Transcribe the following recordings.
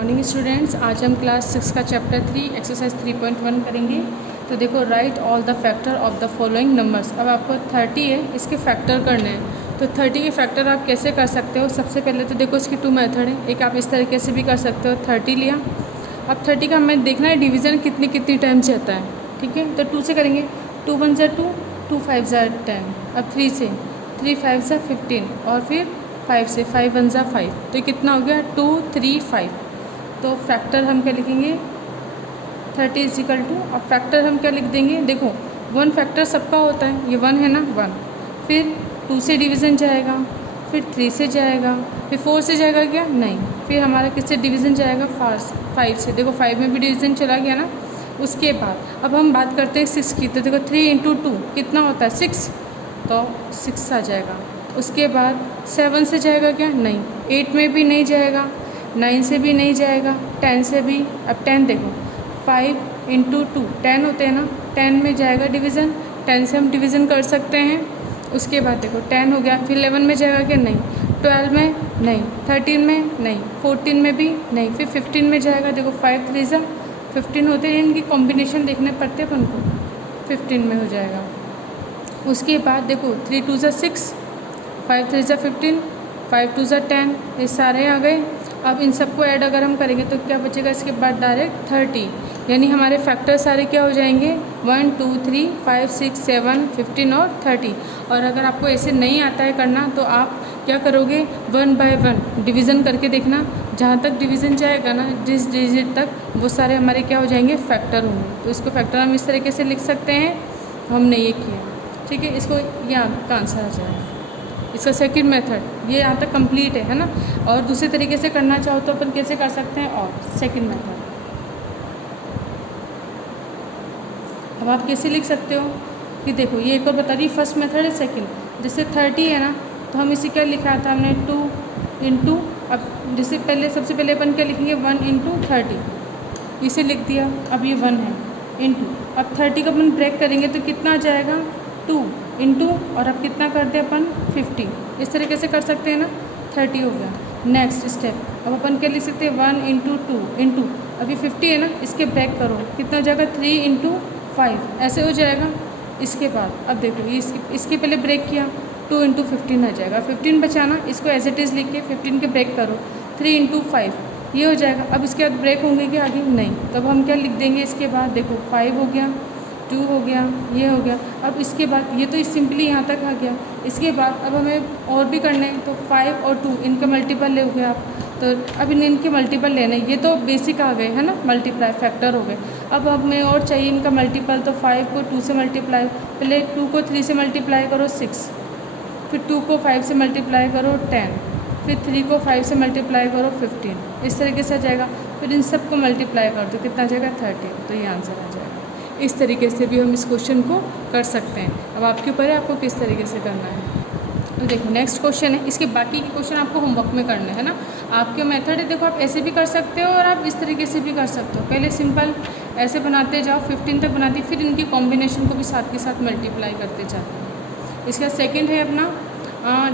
Morning students, आज हम class 6 का चैप्टर 3 एक्सरसाइज 3.1 करेंगे। तो देखो, right all the factor of the following numbers. अब आपको 30 है, इसके फैक्टर करने हैं। तो 30 के फैक्टर आप कैसे कर सकते हो? सबसे पहले तो देखो, इसकी 2 मेथड है। एक आप इस तरीके से भी कर सकते हो, 30 लिया। अब 30 का हमें देखना है डिवीज़न कितनी कितनी टाइम से आता है। ठीक है, तो 2 से करेंगे। 2 1 ज़ा 2, 2 5 ज़ा 10। अब 3 से, 3 5 ज़ा 15 और फिर 5 से, 5 1 ज़ा 5। तो ये कितना हो गया? 2 3 5। तो फैक्टर हम क्या लिखेंगे? 30 इजिकल टू, अब फैक्टर हम क्या लिख देंगे? देखो, 1 फैक्टर सबका होता है, ये 1 है ना, 1। फिर 2 से डिवीज़न जाएगा, फिर 3 से जाएगा, फिर 4 से जाएगा क्या? नहीं। फिर हमारा किससे डिवीज़न जाएगा? 5 से। देखो 5 में भी डिवीज़न चला गया ना। उसके बाद अब हम बात करते हैं 6 की। तो देखो 3 इंटू 2 कितना होता है? 6, तो 6 आ जाएगा। उसके बाद 7 से जाएगा क्या? नहीं। 8 में भी नहीं जाएगा, 9 से भी नहीं जाएगा, 10 से भी। अब 10 देखो, 5 इंटू 2 10 होते हैं ना, 10 में जाएगा डिवीज़न, 10 से हम डिवीज़न कर सकते हैं। उसके बाद देखो 10 हो गया, फिर 11 में जाएगा क्या? नहीं। 12 में नहीं, 13 में नहीं, 14 में भी नहीं, फिर 15 में जाएगा। देखो 5 3 ज़ा 15 होते हैं, इनकी कॉम्बिनेशन देखने पड़ते हैं अपन को। 15 में हो जाएगा। उसके बाद देखो 3 2 ज़ा 6, 5 3 ज़ा 15, 5 2 ज़ा 10, ये सारे आ गए। अब इन सबको ऐड अगर हम करेंगे तो क्या बचेगा? इसके बाद डायरेक्ट 30, यानी हमारे फैक्टर सारे क्या हो जाएंगे? 1 2 3 5 6 7 15 और 30। और अगर आपको ऐसे नहीं आता है करना तो आप क्या करोगे? 1 बाय 1 डिवीज़न करके देखना। जहाँ तक डिवीज़न जाएगा ना, जिस डिजिट तक, वो सारे हमारे क्या हो जाएंगे? फैक्टर होंगे। तो इसको फैक्टर हम इस तरीके से लिख सकते हैं। हमने ये किया, ठीक है। इसको यहाँ का आंसर आ जाएगा। इसका सेकंड मेथड ये यहाँ तक कंप्लीट है ना। और दूसरे तरीके से करना चाहो तो अपन कैसे कर सकते हैं? और सेकंड मेथड अब आप कैसे लिख सकते हो कि देखो, ये एक और बता रही, फर्स्ट मेथड है, सेकंड। जैसे 30 है ना, तो हम इसे क्या लिखा था हमने? 2 इंटू, अब जैसे पहले सबसे पहले अपन क्या लिखेंगे? 1 इंटू 30, इसे लिख दिया। अब ये 1 है इंटू, अब 30 का अपन ब्रेक करेंगे तो कितना आ जाएगा? 2 इंटू, और अब कितना करते हैं अपन? 50। इस तरीके से कर सकते हैं ना। 30 हो गया। नेक्स्ट स्टेप, अब अपन क्या लिख सकते हैं? 1 इंटू 2 इंटू, अभी 50 है ना, इसके ब्रेक करो, कितना हो जाएगा? 3 इंटू 5, ऐसे हो जाएगा। इसके बाद अब देखो, ये इसके पहले ब्रेक किया, 2 इंटू 15 आ जाएगा। 15 बचाना, इसको एज इट इज़ लिख के 15 के ब्रेक करो, 3 इंटू 5, ये हो जाएगा। अब इसके बाद ब्रेक होंगे क्या आगे? नहीं। तब हम क्या लिख देंगे इसके बाद? देखो 5 हो गया, 2 हो गया, ये हो गया। अब इसके बाद ये तो सिंपली यहाँ तक आ गया। इसके बाद अब हमें और भी करने हैं, तो 5 और 2 इनका मल्टीपल ले हो गया आप, तो अब इनके मल्टीपल लेने, ये तो बेसिक आ गए है ना, मल्टीप्लाई फैक्टर हो गए। अब हमें और चाहिए इनका मल्टीपल, तो 5 को 2 से मल्टीप्लाई, पहले 2 को 3 से मल्टीप्लाई करो 6, फिर 2 को 5 से मल्टीप्लाई करो 10, फिर 3 को 5 से मल्टीप्लाई करो 15। इस तरीके से आ जाएगा। फिर इन सब को मल्टीप्लाई कर दो, कितना आ जाएगा? 30। तो ये आंसर आ जाएगा। इस तरीके से भी हम इस क्वेश्चन को कर सकते हैं। अब आपके ऊपर है आपको किस तरीके से करना है। तो देखो नेक्स्ट क्वेश्चन है, इसके बाकी के क्वेश्चन आपको होमवर्क में करने हैं ना। आपके मेथड है, देखो आप ऐसे भी कर सकते हो और आप इस तरीके से भी कर सकते हो। पहले सिंपल ऐसे बनाते जाओ, 15 तक बनाती, फिर इनकी कॉम्बिनेशन को भी साथ के साथ मल्टीप्लाई करते जाते हैं। इसका सेकेंड है अपना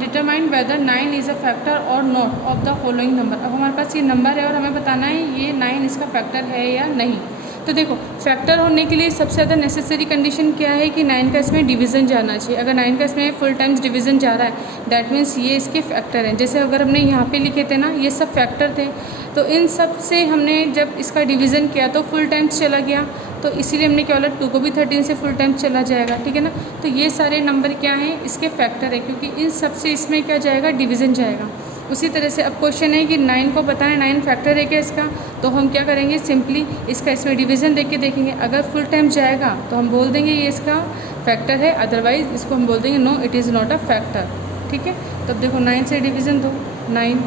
determine whether 9 is a factor और not of the following number. अब हमारे पास ये नंबर है और हमें बताना है ये 9 इसका फैक्टर है या नहीं। तो देखो, फैक्टर होने के लिए सबसे ज़्यादा नेसेसरी कंडीशन क्या है कि 9 का इसमें डिवीज़न जाना चाहिए। अगर 9 का इसमें फुल टाइम्स डिवीज़न जा रहा है, दैट मीन्स ये इसके फैक्टर हैं। जैसे अगर हमने यहाँ पे लिखे थे ना, ये सब फैक्टर थे, तो इन सब से हमने जब इसका डिवीज़न किया तो फुल टाइम्स चला गया, तो इसीलिए हमने क्या बोला? 2 को भी 13 से फुल टाइम्स चला जाएगा, ठीक है ना। तो ये सारे नंबर क्या हैं? इसके फैक्टर है, क्योंकि इन सब से इसमें क्या जाएगा? डिवीज़न जाएगा। उसी तरह से अब क्वेश्चन है कि 9 को बताएं, 9 फैक्टर है क्या इसका? तो हम क्या करेंगे? सिंपली इसका इसमें डिवीज़न देख के देखेंगे। अगर फुल टाइम जाएगा तो हम बोल देंगे ये इसका फैक्टर है, अदरवाइज़ इसको हम बोल देंगे no it is not a factor, ठीक है। तब देखो 9 से डिवीज़न दो, 9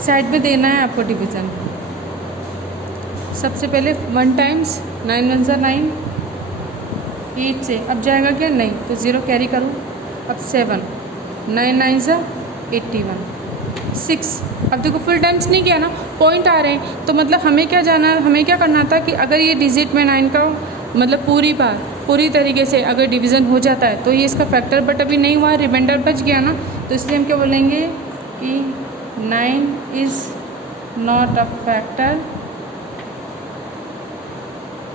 साइड में देना है आपको डिवीज़न। सबसे पहले 1 टाइम्स 9 1 ज़ा 9, 8 से अब जाएगा क्या? नहीं, तो 0 कैरी करूँ। अब 7 9 9 ज़ा 81, 6। अब देखो फुल टाइम्स नहीं किया ना, पॉइंट आ रहे हैं, तो मतलब हमें क्या जाना, हमें क्या करना था कि अगर ये डिजिट में 9 का मतलब पूरी तरीके से अगर डिवीज़न हो जाता है तो ये इसका फैक्टर, बट अभी नहीं हुआ, रिमाइंडर बच गया ना, तो इसलिए हम क्या बोलेंगे कि 9 is not a factor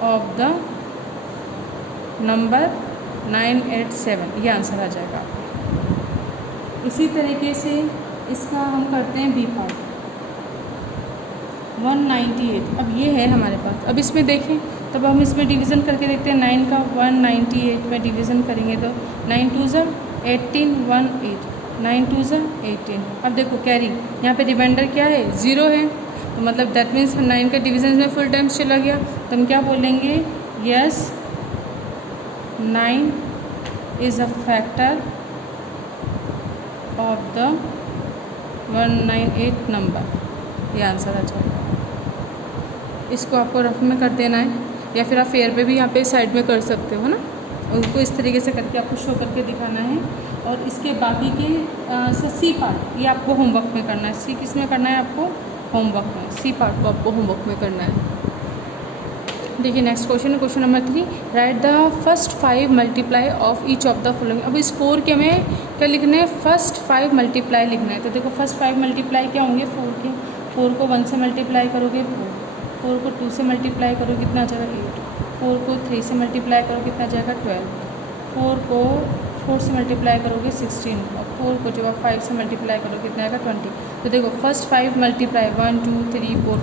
of the number 987, ये आंसर आ जाएगा आपका। इसी तरीके से इसका हम करते हैं बी पार्ट 198। अब ये है हमारे पास। अब इसमें देखें, तब हम इसमें डिवीज़न करके देखते हैं। 9 का 198 में डिवीज़न करेंगे तो 9 2 ज़ा 18 1 8, 9 2 ज़ा 18। अब देखो कैरी, यहाँ पे रिमाइंडर क्या है, 0 है, तो मतलब दैट मीन्स 9 का डिवीज़न में फुल टाइम्स चला गया, तो हम क्या बोलेंगे, yes 9 is a factor of the 198 number, ये आंसर आ जाएगा। इसको आपको रफ में कर देना है, या फिर आप फेयर पे भी यहाँ पे साइड में कर सकते हो ना, उनको इस तरीके से करके आपको शो करके दिखाना है। और इसके बाकी के सी पार्ट ये आपको होमवर्क में करना है। सी किस में करना है आपको, होमवर्क में। सी पार्ट को आपको होमवर्क में करना है। देखिए next question, question number 3, right the first 5 multiply of each of the following. अब इस 4 के हमें क्या लिखना है, फर्स्ट 5 मल्टीप्लाई लिखना है। तो देखो फर्स्ट 5 मल्टीप्लाई क्या होंगे, 4 के। 4 को 1 से मल्टीप्लाई करोगे 4 को 2 से मल्टीप्लाई करो कितना आ जाएगा 8, 4 को 3 से मल्टीप्लाई करो कितना आ जाएगा 12, 4 को 4 से मल्टीप्लाई करोगे 16, और 4 को जब आप 5 से मल्टीप्लाई करो कितना आएगा 20। तो देखो फर्स्ट 5 मल्टीप्लाई 1 2 3 4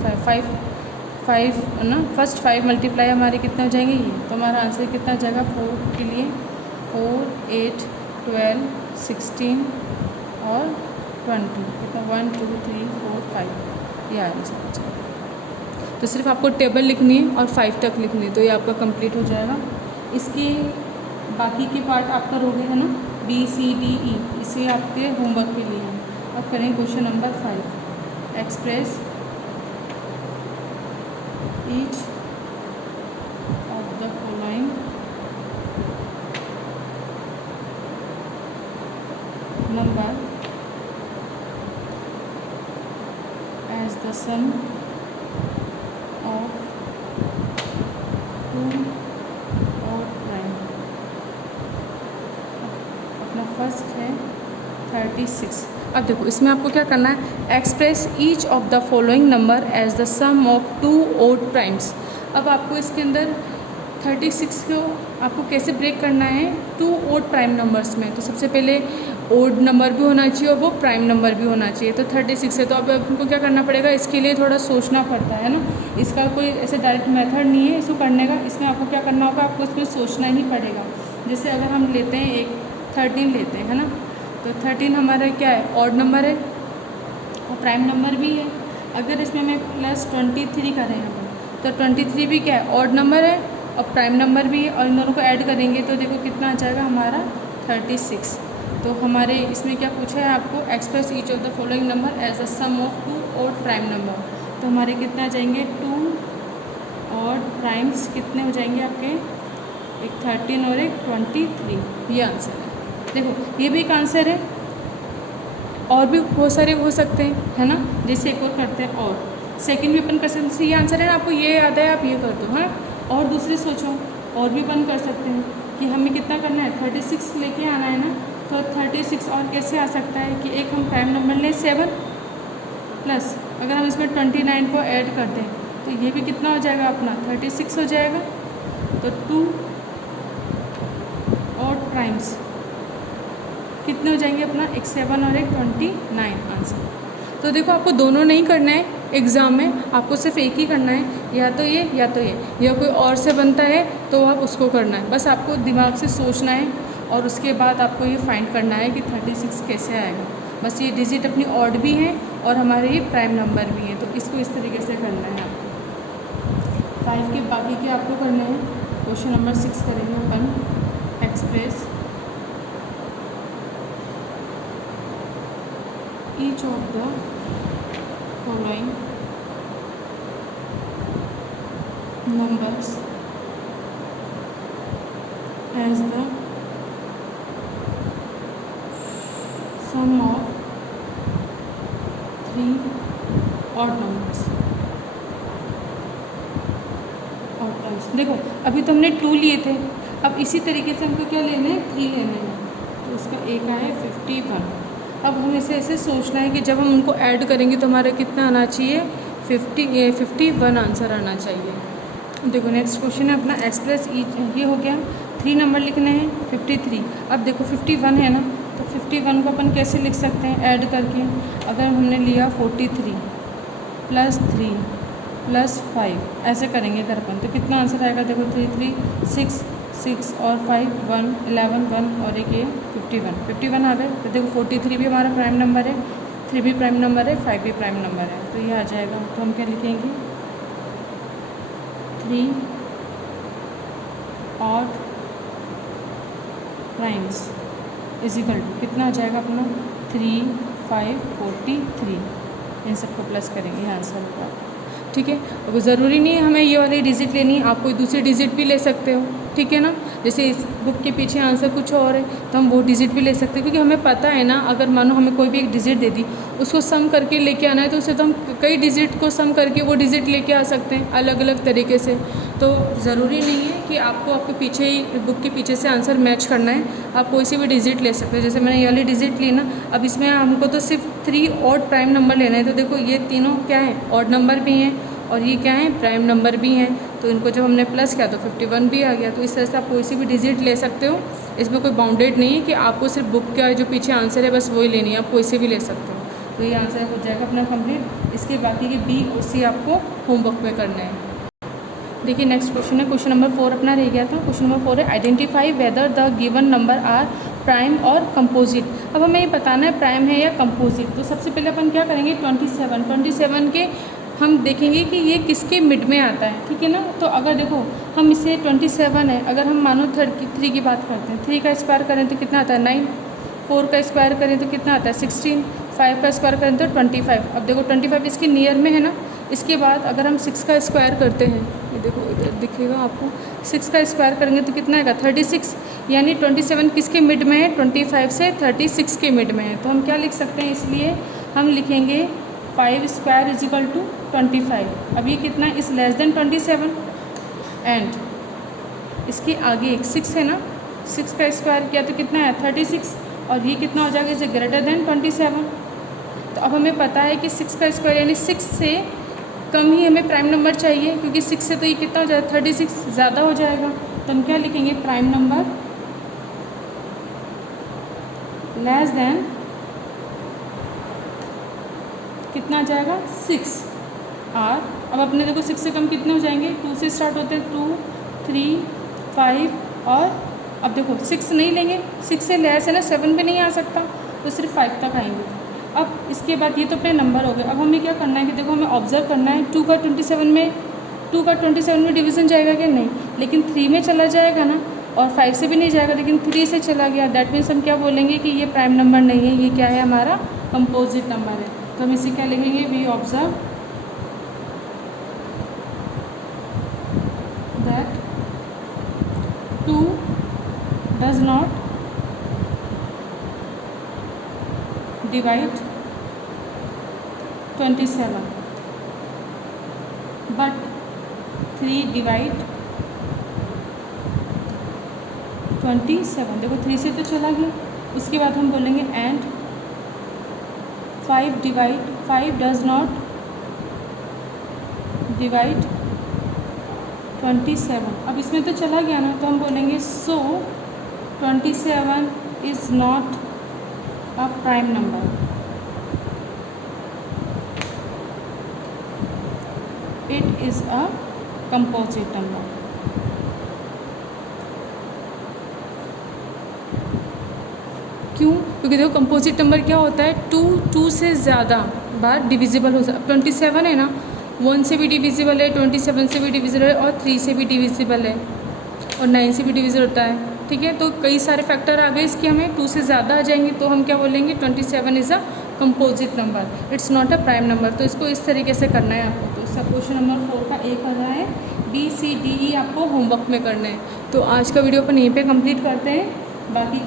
5 ना, फर्स्ट 5 मल्टीप्लाई हमारे कितने हो जाएंगे ये, तो हमारा आंसर कितना आ जाएगा 4 के लिए 4 8 12 16 और 20, कितना 1 2 3 4 5, ये आंसर आ जाएगा। तो सिर्फ आपको टेबल लिखनी है और 5 तक लिखनी है, तो ये आपका कंप्लीट हो जाएगा। इसके बाकी के पार्ट आप करोगे है ना, बी सी डी ई, इसे आपके होमवर्क के लिए हैं। अब करें question number 5, express each of the following number as the sum of 2 odd prime। अपना फर्स्ट है 36। अब देखो इसमें आपको क्या करना है, express each of the following number as the sum of 2 odd primes. अब आपको इसके अंदर 36 को आपको कैसे ब्रेक करना है, 2 odd प्राइम नंबर्स में। तो सबसे पहले ओड नंबर भी होना चाहिए और वो प्राइम नंबर भी होना चाहिए। तो 36 है, तो अब आपको क्या करना पड़ेगा, इसके लिए थोड़ा सोचना पड़ता है ना, इसका कोई ऐसे डायरेक्ट मेथड नहीं है इसको करने का। इसमें आपको क्या करना होगा, आपको इसमें सोचना ही पड़ेगा। जैसे अगर हम लेते हैं एक 13 लेते हैं है ना, तो 13 हमारा क्या है, ऑड नंबर है और प्राइम नंबर भी है। अगर इसमें मैं प्लस 23 करें हम, तो 23 भी क्या है, ऑड नंबर है और प्राइम नंबर भी है, और इन दोनों को ऐड करेंगे तो देखो कितना आ जाएगा हमारा 36। तो हमारे इसमें क्या पूछा है आपको, express each of the following number as the sum of 2 odd prime number. तो हमारे कितना आ जाएंगे, 2 odd प्राइम्स कितने हो जाएंगे आपके, एक 13 और एक 23, ये आंसर है। देखो ये भी एक आंसर है, और भी बहुत सारे हो सकते हैं है ना। जैसे एक और करते हैं, और सेकंड भी अपन कर सकते हैं, ये आंसर है ना, आपको ये याद है आप ये कर दो, हाँ। और दूसरे सोचो, और भी अपन कर सकते हैं कि हमें कितना करना है, 36 लेके आना है ना। तो 36 और कैसे आ सकता है कि एक हम प्राइम नंबर लें 7 प्लस अगर हम इसमें 29 को ऐड कर दें तो ये भी कितना हो जाएगा अपना 36 हो जाएगा। तो 2 odd प्राइम्स कितने हो जाएंगे अपना, एक 7 और एक 29 आंसर। तो देखो आपको दोनों नहीं करना है एग्ज़ाम में, आपको सिर्फ एक ही करना है, या तो ये या तो ये, या कोई और से बनता है तो आप उसको करना है। बस आपको दिमाग से सोचना है और उसके बाद आपको ये फाइंड करना है कि 36 कैसे आएगा। बस ये डिजिट अपनी ऑड भी हैं और हमारे ये प्राइम नंबर भी हैं, तो इसको इस तरीके से करना है आपको। 5 के बाकी के आपको करने हैं। क्वेश्चन नंबर 6 करेंगे अपन, express each of the following numbers as the sum of 3 odd numbers। odd terms देखो अभी तो हमने 2 लिए थे, अब इसी तरीके से हमको क्या लेना है, 3 लेने हैं। तो उसका एक आया 51, अब हमें इसे ऐसे सोचना है कि जब हम उनको ऐड करेंगे तो हमारा कितना आना चाहिए, 51 आंसर आना चाहिए। देखो नेक्स्ट क्वेश्चन है अपना x प्लस ई, ये हो गया 3 नंबर लिखने हैं 53। अब देखो 51 है ना, तो 51 को अपन कैसे लिख सकते हैं ऐड करके। अगर हमने लिया 43 प्लस 3 प्लस 5 ऐसे करेंगे अगर अपन, तो कितना आंसर आएगा। देखो 3 3 6 6 और 5 1 11 1 और एक ये 51 आ गए। तो देखो 43 भी हमारा प्राइम नंबर है, 3 भी प्राइम नंबर है, 5 भी प्राइम नंबर है, तो ये आ जाएगा। तो हम क्या लिखेंगे 3 और प्राइम्स इज इक्वल टू कितना आ जाएगा अपना 3 5 43। इन सबको प्लस करेंगे, ये आंसर होगा। ठीक है, अब ज़रूरी नहीं है हमें ये वाली डिजिट लेनी है, आप कोई दूसरी डिजिट भी ले सकते हो। ठीक है ना, जैसे इस बुक के पीछे आंसर कुछ और है तो हम वो डिजिट भी ले सकते हैं, क्योंकि हमें पता है ना, अगर मानो हमें कोई भी एक डिजिट दे दी उसको सम करके लेके आना है, तो उसे तो हम कई डिजिट को सम करके वो डिजिट लेके आ सकते हैं अलग अलग तरीके से। तो ज़रूरी नहीं है कि आपको आपके पीछे ही बुक के पीछे से आंसर मैच करना है, आप कोई सी भी डिजिट ले सकते हैं। जैसे मैंने ये वाली डिजिट ली ना, अब इसमें हमको तो सिर्फ 3 ऑड प्राइम नंबर लेना है, तो देखो ये तीनों क्या है, ऑड नंबर भी हैं और ये क्या है, प्राइम नंबर भी हैं। तो इनको जब हमने प्लस किया तो 51 भी आ गया। तो इस तरह से आप कोई सी भी डिजिट ले सकते हो, इसमें कोई बाउंडेड नहीं है कि आपको सिर्फ बुक का जो पीछे आंसर है बस वही लेनी है, आप कोई से भी ले सकते हो। तो ये आंसर हो जाएगा अपना कंप्लीट। इसके बाकी के बी और सी आपको होमवर्क में करना है। देखिए नेक्स्ट क्वेश्चन है, क्वेश्चन नंबर 4 अपना रह गया था। क्वेश्चन नंबर 4 है identify whether the given number are prime और कंपोजिट। अब हमें ये बताना है प्राइम है या कंपोजिट। तो सबसे पहले अपन क्या करेंगे 27 के हम देखेंगे कि ये किसके मिड में आता है। ठीक है ना, तो अगर देखो हम इसे 27 है, अगर हम मानो 3 की बात करते हैं, 3 का स्क्वायर करें तो कितना आता है 9, 4 का स्क्वायर करें तो कितना आता है 16, 5 का स्क्वायर करें तो 25। अब देखो 25 इसके नियर में है ना। इसके बाद अगर हम 6 का स्क्वायर करते हैं, ये देखो इधर दिखेगा आपको, 6 का स्क्वायर करेंगे तो कितना आएगा 36। यानी 27 किसके मिड में है, 25 से 36 के मिड में है। तो हम क्या लिख सकते हैं, इसलिए हम लिखेंगे 5 स्क्वायर इज इक्वल टू 25। अब ये कितना है, इस लेस देन 27 एंड इसके आगे एक 6 है ना, 6 का स्क्वायर किया तो कितना है 36 और ये कितना हो जाएगा, इसे ग्रेटर देन 27। तो अब हमें पता है कि 6 का स्क्वायर यानी 6 से कम ही हमें प्राइम नंबर चाहिए, क्योंकि 6 से तो ये कितना हो जाएगा 36 ज़्यादा हो जाएगा। तो हम क्या लिखेंगे प्राइम नंबर लेस देन कितना आ जाएगा 6 आर। अब अपने देखो 6 से कम कितने हो जाएंगे, 2 से स्टार्ट होते हैं, 2 3 5 और अब देखो 6 नहीं लेंगे, 6 से लेस है ना, 7 भी नहीं आ सकता, तो सिर्फ 5 तक आएंगे। अब इसके बाद ये तो अपने नंबर हो गए। अब हमें क्या करना है कि देखो हमें ऑब्जर्व करना है 2 का 27 में डिवीज़न जाएगा क्या, नहीं, लेकिन 3 में चला जाएगा ना, और 5 से भी नहीं जाएगा लेकिन 3 से चला गया। दैट मीन्स हम क्या बोलेंगे कि ये प्राइम नंबर नहीं है, ये क्या है हमारा कंपोजिट नंबर है। तो हम इसे क्या लिखेंगे, we observe that 2 does not divide 27 but 3 divide 27। देखो 3 से तो चला गया। उसके बाद हम बोलेंगे एंड 5 डज नॉट डिवाइड 27। अब इसमें तो चला गया ना, तो हम बोलेंगे सो 27 is not a prime number। It is a composite number। क्यों, क्योंकि देखो कंपोजिट नंबर क्या होता है, 2 से ज़्यादा बार डिविजिबल हो सकता। 27 है ना, 1 से भी डिविजिबल है, 27 से भी डिविजिबल है और 3 से भी डिविजिबल है और 9 से भी डिविजिबल होता है। ठीक है, तो कई सारे फैक्टर आ गए इसके, हमें 2 से ज़्यादा आ जाएंगे तो हम क्या बोलेंगे 27 is a composite number, it's not a prime number. तो इसको इस तरीके से करना है आपको। तो इसका क्वेश्चन नंबर 4 का एक कर रहा है, बी सी डी ई आपको होमवर्क में करना है। तो आज का वीडियो अपन यहीं पे कंप्लीट करते हैं, बाकी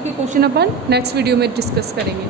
के क्वेश्चन अपन नेक्स्ट वीडियो में डिस्कस करेंगे।